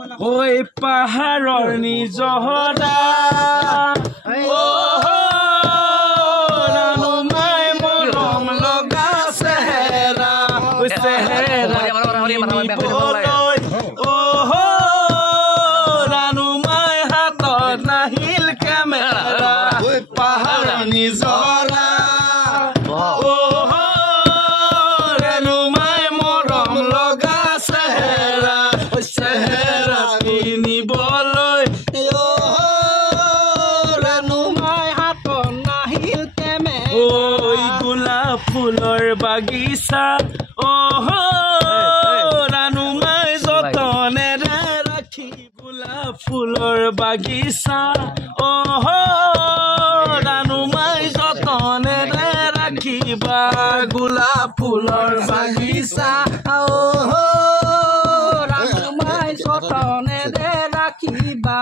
ঐ পাহাৰৰ নিজহৰা ৰানুমাই মৰম লগা চেহেৰা ৰানুমাই হাতত নাহিল কেমেৰা পাহাৰৰ নিজহৰা ৰানুমাই মৰম লগা চেহেৰা চেহেৰা কিনিবলৈ ৰানুমাই হাতত নাহিল কেমেৰা ঐ গোলাপ ফুলৰ বাগিচা ৰানুমাই যতনেৰে ৰাখি গোলাপ ফুলৰ বাগিচা ৰানুমাই যতনেৰে ৰাখিবা গোলাপ ফুলৰ বাগিচা ৰানুমাই যতনেৰে ৰাখিবা।